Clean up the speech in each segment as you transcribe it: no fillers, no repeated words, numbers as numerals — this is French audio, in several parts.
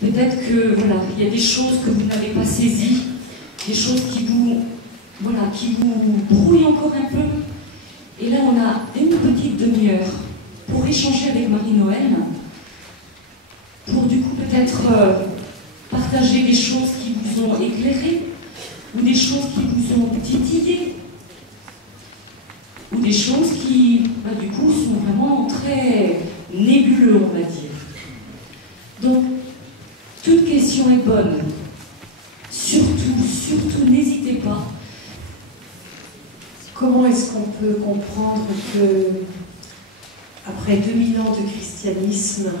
Peut-être que, voilà, il y a des choses que vous n'avez pas saisies, des choses qui vous, voilà, qui vous brouillent encore un peu. Et là, on a une petite demi-heure pour échanger avec Marie-Noël, pour du coup peut-être partager des choses qui vous ont éclairé, ou des choses qui vous ont titillé, ou des choses qui, du coup, sont vraiment très nébuleux, on va dire. Donc, toute question est bonne. Surtout, n'hésitez pas. Comment est-ce qu'on peut comprendre que, après 2000 ans de christianisme,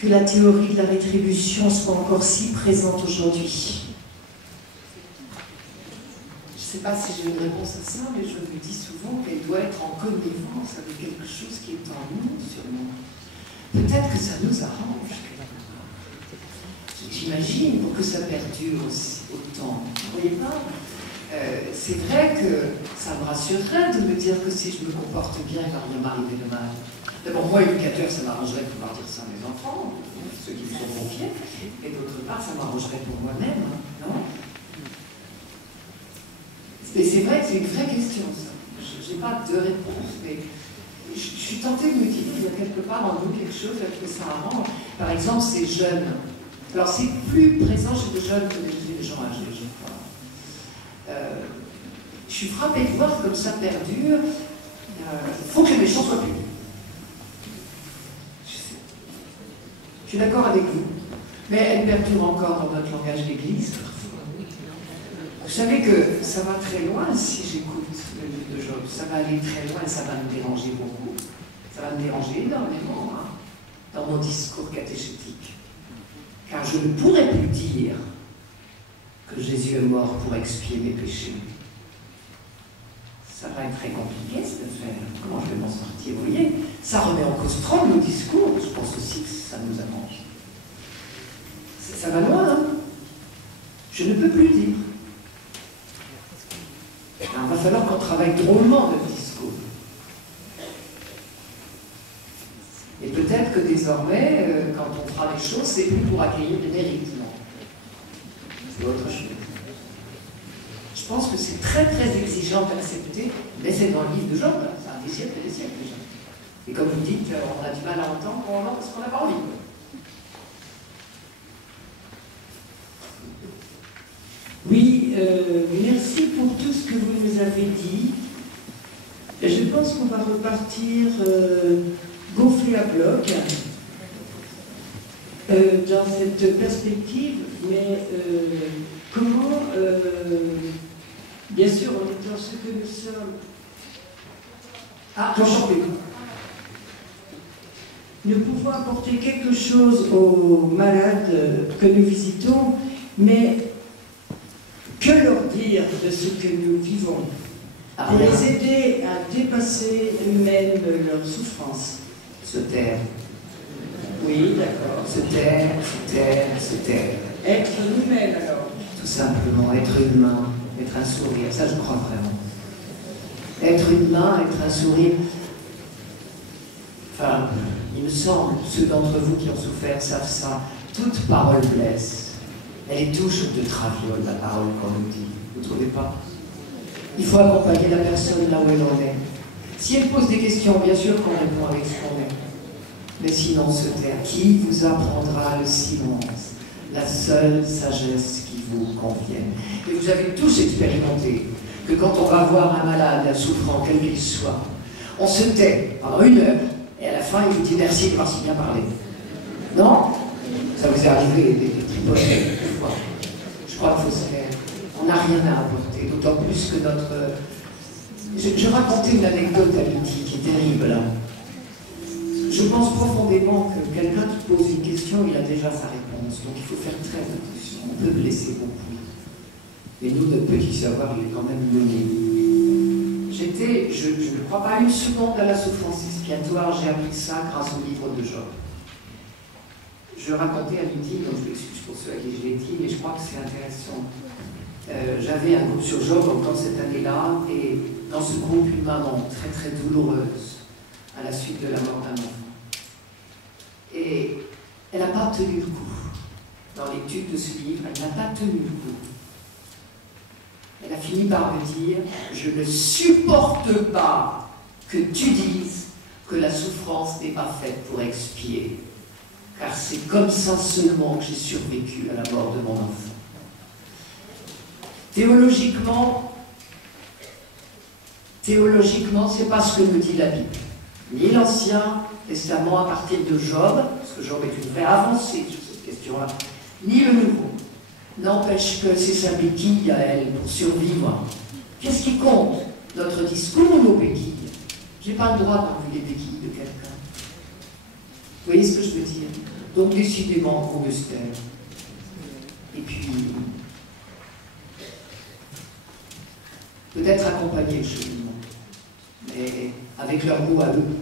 que la théorie de la rétribution soit encore si présente aujourd'hui? Je ne sais pas si j'ai une réponse à ça, mais je me dis souvent qu'elle doit être en connivence avec quelque chose qui est en nous, sûrement. Peut-être que ça nous arrange. J'imagine, pour que ça perdure aussi autant. Vous voyez pas? C'est vrai que ça me rassurerait de me dire que si je me comporte bien, il ne va rien m'arriver de mal. D'abord, moi, éducateur, ça m'arrangerait de pouvoir dire ça à mes enfants, ceux qui me sont confiés. Et d'autre part, ça m'arrangerait pour moi-même, non? Mais c'est vrai que c'est une vraie question, ça. Je n'ai pas de réponse, mais je suis tentée de me dire qu'il y a quelque part en nous quelque chose que ça arrange. Par exemple, ces jeunes. Alors, c'est plus présent chez les jeunes que les gens âgés, je crois. Je suis frappée de voir comme ça perdure. Il faut que les méchants soient punis. Je suis d'accord avec vous. Mais elle perdure encore dans notre langage d'église. Vous savez que ça va très loin si j'écoute le livre de Job. Ça va aller très loin et ça va me déranger beaucoup. Ça va me déranger énormément dans mon discours catéchétique. Car je ne pourrais plus dire que Jésus est mort pour expier mes péchés. Ça va être très compliqué cette affaire. Comment je vais m'en sortir? Vous voyez, ça remet en cause trop le discours. Je pense aussi que ça nous arrange. Ça va loin, hein? Je ne peux plus dire. Alors, il va falloir qu'on travaille drôlement notre discours. Et peut-être que désormais, quand on fera les choses, c'est plus pour accueillir des mérites. Non. C'est autre chose. Je pense que c'est très très exigeant d'accepter, mais c'est dans le livre de Job, c'est un des siècles et des siècles déjà. Et comme vous dites, on a du mal à entendre parce qu'on n'a pas envie. Oui, merci pour tout ce que vous nous avez dit. Je pense qu'on va repartir gonflé à bloc dans cette perspective, mais comment, bien sûr, en étant ce que nous sommes, nous pouvons apporter quelque chose aux malades que nous visitons, mais que leur dire de ce que nous vivons, pour les aider à dépasser eux-mêmes leur souffrance? Se taire. Oui, d'accord. Se taire, se taire, se taire. Être nous-mêmes alors. Tout simplement, être une main, être un sourire, ça je crois vraiment. Être une main, être un sourire. Enfin, il me semble, ceux d'entre vous qui ont souffert savent ça, toute parole blesse. Elle est touche de traviole, la parole qu'on nous dit. Vous ne trouvez pas? Il faut accompagner la personne là où elle en est. Si elle pose des questions, bien sûr qu'on répond avec ce qu'on est. Mais sinon, se taire. Qui vous apprendra le silence? La seule sagesse qui vous convienne. Et vous avez tous expérimenté que quand on va voir un malade, un souffrant, quel qu'il soit, on se tait pendant 1 heure, et à la fin, il vous dit merci de m'avoir si bien parlé. Non? Ça vous est arrivé des tripotés quelquefois. Je crois qu'il faut se taire. On n'a rien à apporter, d'autant plus que notre... Je racontais une anecdote à Lydie qui est terrible. Je pense profondément que quelqu'un qui pose une question, il a déjà sa réponse. Donc il faut faire très attention. On peut blesser beaucoup. Mais nous, notre petit savoir, il est quand même mené. Je ne crois pas une seconde à la souffrance expiatoire. J'ai appris ça grâce au livre de Job. Je racontais à Lydie, donc je m'excuse pour ceux à qui je l'ai dit, mais je crois que c'est intéressant. J'avais un groupe sur Job encore cette année-là, et dans ce groupe, une maman très très douloureuse à la suite de la mort d'un enfant. Et elle n'a pas tenu le coup. Dans l'étude de ce livre, elle n'a pas tenu le coup. Elle a fini par me dire « Je ne supporte pas que tu dises que la souffrance n'est pas faite pour expier, car c'est comme ça seulement que j'ai survécu à la mort de mon enfant. » Théologiquement, c'est pas ce que me dit la Bible. Ni l'Ancien Testament à partir de Job, parce que Job est une vraie avancée sur cette question-là, ni le Nouveau. N'empêche que c'est sa béquille à elle pour survivre. Qu'est-ce qui compte? Notre discours ou nos béquilles? J'ai pas le droit d'enlever les béquilles de quelqu'un. Vous voyez ce que je veux dire? Donc décidément, Augustin. Et puis, peut-être accompagner le cheminement, mais avec leur mot à eux.